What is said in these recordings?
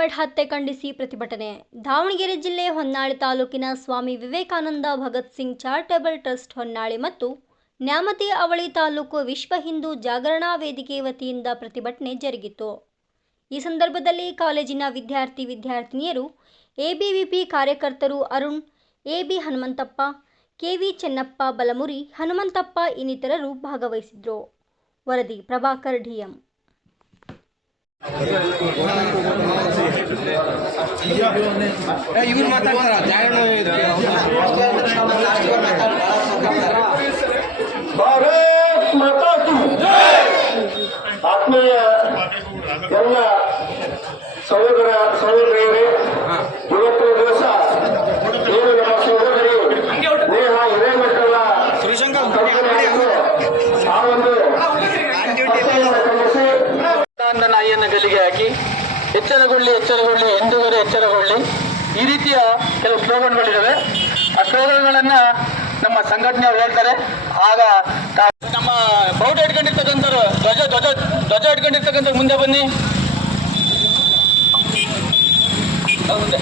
Pyramid ಹತ್ಯೆ ಖಂಡಿಸಿ ಪ್ರತಿಭಟನೆ. ದಾವಣಗೆರೆ ಜಿಲ್ಲೆ ಹೊನ್ನಾಳಿ ತಾಲೂಕಿನ ಸ್ವಾಮಿ ವಿವೇಕಾನಂದ ಭಗತ್ ಸಿಂಗ್ ಚಾರಿಟೇಬಲ್ ಟ್ರಸ್ಟ್ ಹೊನ್ನಾಳಿ ಮತ್ತು ನ್ಯಾಮತಿ ಅವಳಿ ತಾಲೂಕು ವಿಶ್ವ ಹಿಂದೂ ಜಾಗರಣಾ ವೇದಿಕೆ ವತಿಯಿಂದ ಪ್ರತಿಭಟನೆ ಜರುಗಿತು. ಈ ಸಂದರ್ಭದಲ್ಲಿ ಕಾಲೇಜಿನ ವಿದ್ಯಾರ್ಥಿನಿಯರು, ಎಬಿವಿಪಿ ಕಾರ್ಯಕರ್ತರು ಅರುಣ್, ಎಬಿ ಹನುಮಂತಪ್ಪ, ಕೆವಿ ಚೆನ್ನಪ್ಪ ಬಲಮುರಿ, ಹನುಮಂತಪ್ಪ ಇನ್ನಿತರರು ಭಾಗವಹಿಸಿದ್ದರು. ವರದಿ ಪ್ರಭಾಕರ್ ಡಿಎಂ. ಭಾರತ್ ಮಾತಾ ಕಿ ಜೈ. ಆತ್ಮೀಯ ಎಲ್ಲ ಸಹೋದರಿಯರೇ, ಇವತ್ತಿನ ದಿವಸ ಏನು ನಮ್ಮ ಸಹೋದರಿ ನೇಹ ಹಿರೇಮಠದ ಆ ಒಂದು ನಾಯಿಯನ್ನು ಗಲ್ಲಿಗೆ ಹಾಕಿ ಎಚ್ಚರಗೊಳ್ಳಿ ಹಿಂದೂಗರು ಎಚ್ಚರಗೊಳ್ಳಿ, ಈ ರೀತಿಯ ಕೆಲವು ಸ್ಲೋಗನ್ಗಳಿದ್ದಾವೆ. ಆ ಸ್ಲೋಗನ್ಗಳನ್ನ ನಮ್ಮ ಸಂಘಟನೆಯವರು ಹೇಳ್ತಾರೆ. ಆಗ ನಮ್ಮ ಬಾವುಟ ಇಟ್ಕೊಂಡಿರ್ತಕ್ಕಂಥವ್ರು ಧ್ವಜ ಇಟ್ಕೊಂಡಿರ್ತಕ್ಕಂಥ ಮುಂದೆ ಬನ್ನಿ. ಮುಂದೆ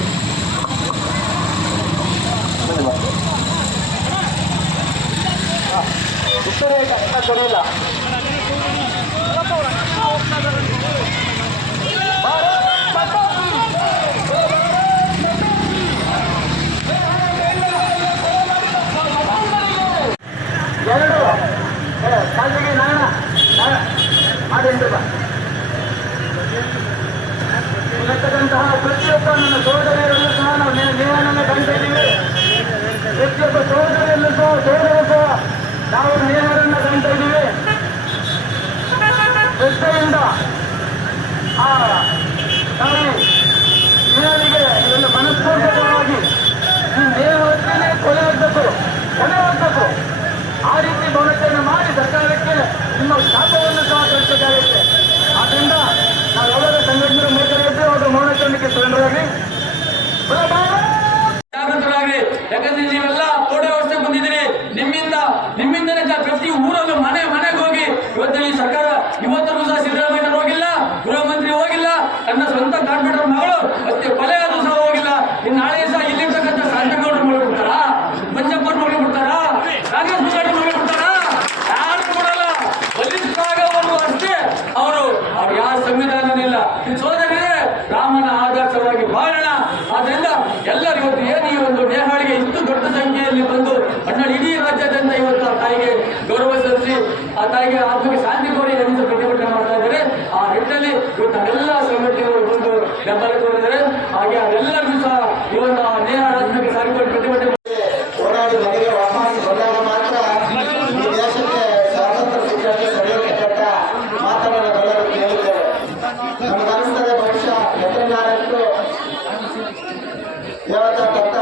ಕೊಡಿಲ್ಲ. ಕಾಲಿಗೆ ಇರತಕ್ಕಂತಹ ಪ್ರತಿಯೊಬ್ಬ ನನ್ನ ಸಹೋದರಿಯರಲ್ಲೂ ಸಹ ನಾವು ನೇಹವನ್ನು ಕಾಣ್ತಾ ಇದ್ದೀವಿ. ಪ್ರತಿಯೊಬ್ಬ ಸಹೋದರಿಯಲ್ಲೂ ಸಹ ನಾವು ನೇಹರನ್ನು ಕಾಣ್ತಾ ಇದ್ದೀವಿ. ಶ್ರದ್ಧೆಯಿಂದ ಆ ತಾಯಿ ನೇಹರಿಗೆ ಇದನ್ನು ಮನಸ್ಪೂರ್ವಕವಾಗಿ ಈ ನೇಹವನ್ನೇ ಕೊನೆ ಆಗಬೇಕು. ಆ ರೀತಿ ಮೌನತೆಯನ್ನು ಮಾಡಿ ಸರ್ಕಾರಕ್ಕೆ ನಿಮ್ಮ ಶಾಪವನ್ನು ಸಹ ಕಳಿಸಬೇಕಾಗುತ್ತೆ. ಆದ್ದರಿಂದ ನಾವೆಲ್ಲರ ಸಂಘಟನೆ ಮೂಲಕ ಅವರು ಮೌನಚರಣೆಗೆ ಸುಂದರಾಗಿ ಜಾಗೃತರಾಗಿ. ಯಾಕಂದ್ರೆ ನೀವೆಲ್ಲ ಕೋಡೆ ವ್ಯವಸ್ಥೆ ಬಂದಿದ್ದೀರಿ. ನಿಮ್ಮಿಂದನೇ ಪ್ರತಿ ಊರಲ್ಲೂ ಮನೆಗೆ ಹೋಗಿ ಇವತ್ತು ಈ ಸರ್ಕಾರ ಇವತ್ತರೂ ಸಹ ಸಿದ್ದರಾಮಯ್ಯ ಹೋಗಿಲ್ಲ, ಗೃಹ ಮಂತ್ರಿ ಹೋಗಿಲ್ಲ, ತನ್ನ ಸ್ವಂತ ಕಾರ್ಪೊರೇಟರ್ ಮಗಳು ಮತ್ತೆ ಕೊಲೆ ಆದ್ರೂ ಸಹ ಹೋಗಿಲ್ಲ. ಇನ್ನು ನಾಳೆ ಸಹ ಇಲ್ಲಿರ್ತಕ್ಕಂಥ ಶಾಂತಗೌಡರು ಮಗಳು ಬಿಡ್ತಾರಾ, ಮಂಜಪ್ಪನ ಮಗಳು ಬಿಡ್ತಾರಾ, ಕಾಂಗ್ರೆಸ್ ಮುಖಂಡರ ಮಗಳು ಬಿಡ್ತಾರಾ? ಯಾರು ಕೊಡಲ್ಲ. ಬಲಿಷ್ಠರಾಗವರು ಅಷ್ಟೇ ಅವರು ಯಾವ ಸಂವಿಧಾನನಿಲ್ಲ. ಸೋದರರೇ, ರಾಮನ ಆದರ್ಶವಾಗಿ ಬಾಳೋಣ. ಆದ್ರಿಂದ ಎಲ್ಲರೂ ಇವತ್ತು ಏನು ಈ ಒಂದು ನೇಹಾಳಿಗೆ ಇಷ್ಟು ದೊಡ್ಡ ಸಂಖ್ಯೆಯಲ್ಲಿ ಬಂದು ಅಣ್ಣಲ್ಲಿ ಇಡೀ ರಾಜ್ಯಾದ್ಯಂತ ಇವತ್ತು ಆ ತಾಯಿಗೆ ಗೌರವ ಸಲ್ಲಿಸಿ ಆ ತಾಯಿಗೆ ಆತ್ಮಕ್ಕೆ ಶಾಂತಿ ಕೋರಿ ಎಂದು ಪ್ರತಿಭಟನೆ ಮಾಡ್ತಾ ಇದ್ದಾರೆ. ಆ ನಿಟ್ಟಿನಲ್ಲಿ ಇವತ್ತು ನಾವೆಲ್ಲ ಸಂಘಟನೆಗಳು ಬಂದು ಬೆಂಬಲ ತೋರಿದ್ದಾರೆ. ಹಾಗೆ ಅವರೆಲ್ಲರಿಗೂ ಸಹ ಈ ಒಂದು ನೇಹಾಳ ಆತ್ಮಕ್ಕೆ ಸಾರಿಕೊಂಡು ಪ್ರತಿಭಟನೆ ಹೋರಾಡಿ ಮನೆಗೆ ವಾಪಸ್ ಬಂದಾಗ ಮಾತ್ರ ಈ ದೇಶಕ್ಕೆ ಸ್ವಾತಂತ್ರ್ಯ ಸಿಕ್ಕಂತೆ ಸರಿಯತಕ್ಕಂಥ ಮಾತನ್ನು ನಾವೆಲ್ಲರೂ ಕೇಳಿದ್ದೇವೆ. ನಮಗನಿಸ್ತದೆ ಬಹುಶಃ ಎತ್ತನಾರಷ್ಟು ಹೇಳ್ತಕ್ಕಂಥ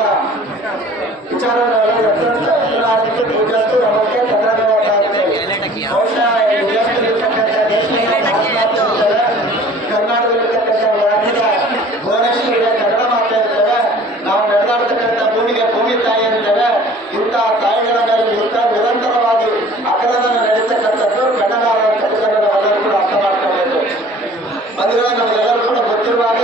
ವಿಚಾರಗಳನ್ನು ಎತ್ತನಾರಕ್ಕೆ ನಿಜಕ್ಕೂ ನಮಗೆ ಕನ್ನಡವಾಗ್ತೇವೆ. ಬಹುಶಃ ಈ ದೇಶದಲ್ಲಿರ್ತಕ್ಕಂಥ ದೇಶದ ಕರ್ನಾಟಕದಲ್ಲಿರ್ತಕ್ಕಂಥ ರಾಜ್ಯದ ಭುವನೇಶ್ವರಿಗೆ ಕನ್ನಡ ಮಾತಾ ಇರ್ತೇವೆ. ನಾವು ನಡೆದಾಡ್ತಕ್ಕಂಥ ಭೂಮಿಗೆ ಭೂಮಿ ತಾಯಿ ಅಂತೇವೆ. ಇಂತಹ ತಾಯಿಗಳ ಮೇಲೆ ನಿರಂತರವಾಗಿ ಅಕ್ರಮ ನಡೀತಕ್ಕಂಥದ್ದು ಕನ್ನಡ ಅಂತಕ್ಕಂಥದ್ದು ನಾವೆಲ್ಲರೂ ಕೂಡ ಅರ್ಥ ಮಾಡ್ಕೋಬೇಕು. ಅಂದ್ರೆ ನಮಗೆಲ್ಲರೂ ಕೂಡ ಗೊತ್ತಿರುವಾಗ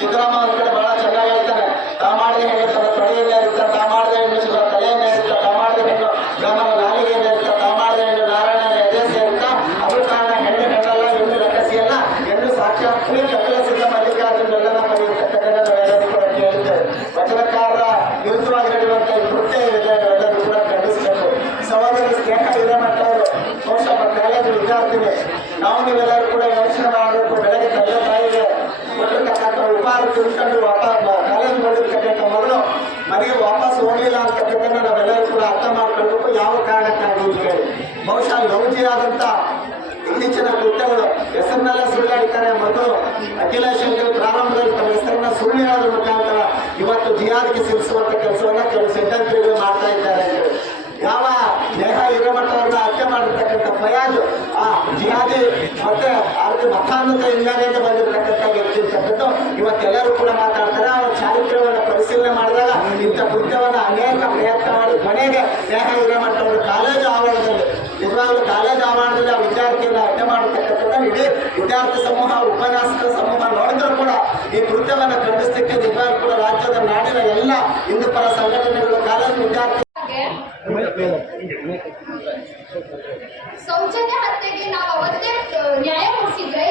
ಸಿದ್ದರಾಮಯ್ಯ ಒಂದು ಕಡೆ ಬಹಳ ಚೆನ್ನಾಗಿ ಹೇಳ್ತಾನೆ, ತಾ ಮಾಡದೆ ಹೆಣ್ಣು ತನ್ನ ತೊಡೆಯಲ್ಲೇ ಇರ್ತ, ತಾ ಮಾಡದೆ ಹೆಣ್ಣು ತಲೆಯನ್ನೇ ಇರ್ತ, ತಾ ಮಾಡದೆ ಹೆಣ್ಣು ಬ್ರಾಹ್ಮಣ ನಾಲಿಗೆಯಲ್ಲೇ ಇರ್ತ, ತಾ ಮಾಡದೆ ಹೆಣ್ಣು ನಾರಾಯಣನ ಎದೆ ಸೇರ್ತ, ಅದು ಕಾರಣ ಹೆಣ್ಣಲ್ಲ ಹೆಣ್ಣು ರಕಸಿಯಲ್ಲ, ಹೆಣ್ಣು ಸಾಕ್ಷಾತ್ ಕಪಿಲ ಸಿದ್ಧ ಮಲ್ಲಿಕಾರ್ಜುನೆಲ್ಲ ಪಡೆಯತಕ್ಕಂಥ ನಾವೆಲ್ಲರೂ ಕೂಡ ಕೇಳಿದ್ದೇವೆ. ವಚನಕಾರರ ವಿರುದ್ಧವಾಗಿ ನಡೆಯುವಂಥ ಈ ಕೃತ್ಯ ನಾವೆಲ್ಲರೂ ಕೂಡ ಖಂಡಿಸಬೇಕು. ಸಹೋದರಿ ಸ್ನೇಹ ಹಿರೇಮಠವರು ಬಹುಶಃ ಕಾಲೇಜು ವಿದ್ಯಾರ್ಥಿನಿ. ನಾವು ನೀವೆಲ್ಲರೂ ಕೂಡ ಯೋಚನೆ ಮಾಡಬೇಕು. ಬೆಳಗ್ಗೆ ತಂದೆ ತಾಯಿಗೆ ಕೊಟ್ಟಿರ್ತಕ್ಕಂಥ ಉಪಹಾರ ತಿಳ್ಕೊಂಡು ಕಾಲೇಜ್ ಬಂದಿರ್ತಕ್ಕಂಥ ಮಗಳು ಮನೆಗೆ ವಾಪಸ್ ಹೋಗಲಿಲ್ಲ ಅಂತಕ್ಕಂಥ ನಾವೆಲ್ಲರೂ ಕೂಡ ಅರ್ಥ ಮಾಡ್ಕೊಳ್ಬೇಕು. ಯಾವ ಕಾರಣಕ್ಕಾಗಿ ಅಂತ ಹೇಳಿ ಬಹುಶಃ ಲೌಕಿಯಾದಂಥ ಇತ್ತೀಚಿನ ಕೃತ್ಯಗಳು ಹೆಸರಿನೆಲ್ಲ ಸುಳ್ಳಾಡಿದ್ದಾರೆ. ಮತ್ತು ಅಖಿಲೇಶ್ ಪ್ರಾರಂಭದಲ್ಲಿ ತಮ್ಮ ಹೆಸರನ್ನ ಸುಳ್ಳು ಹೇಳೋದ್ರ ಮುಖಾಂತರ ಇವತ್ತು ಜಿಹಾದ್ಗೆ ಸೇರಿಸುವಂತ ಕೆಲಸವನ್ನ ಕೆಲವು ಸಿದ್ಧಾಂತಗಳು ಮಾಡ್ತಾ ಇದ್ದಾರೆ ಅಂತ ಹೇಳಿ. ಯಾವ ನೇಹ ಹಿರೇಮಠವನ್ನ ಹತ್ಯೆ ಮಾಡಿರ್ತಕ್ಕಂಥ ಫಯಾಜ್ ಆ ಜಿಹಾದಿ ಮತ್ತೆ ಆರ್ತಿ ಮತಾನ್ನತ ಹಿಂಗಾರಿಯಿಂದ ಬಂದಿರತಕ್ಕಂಥ ವ್ಯಕ್ತಿ ಅಂತಕ್ಕಂಥ ಇವತ್ತೆಲ್ಲರೂ ಕೂಡ ಮಾತಾಡ್ತಾರೆ. ಅವರ ಚಾರಿತ್ರ್ಯವನ್ನು ಪರಿಶೀಲನೆ ಮಾಡಿದಾಗ ಇಂಥ ಕೃತ್ಯವನ್ನು ಅನೇಕ ಪ್ರಯತ್ನ ಮಾಡಿ ಕೊನೆಗೆ ಸ್ನೇಹ ಹಿರೇಮಠ ಅವರು ಕಾಲೇಜು ಆವರಣದಲ್ಲಿ ನಿಜವಾಗ್ಲೂ ಕಾಲೇಜು ಆವರಣದಲ್ಲಿ ಆ ವಿದ್ಯಾರ್ಥಿಯನ್ನು ಹತ್ಯೆ ಮಾಡತಕ್ಕಂಥದ್ದನ್ನು ಇಡೀ ವಿದ್ಯಾರ್ಥಿ ಸಮೂಹ ಉಪನ್ಯಾಸಕ ಸಮೂಹ ನೋಡಿದ್ರು ಕೂಡ ಈ ಕೃತ್ಯವನ್ನು ಖಂಡಿಸಲಿಕ್ಕೆ ನಿಜವಾಗ್ಲೂ ಕೂಡ ರಾಜ್ಯದ ನಾಡಿನ ಎಲ್ಲ ಹಿಂದೂಪರ ಸಂಘಟನೆಗಳು ಕಾಲೇಜು ವಿದ್ಯಾರ್ಥಿ ಸೌಜನ್ಯ ಹತ್ಯೆಗೆ ನಾವು ಅವತ್ತೇ ನ್ಯಾಯ ಕೊಡಿಸಿದ್ರೆ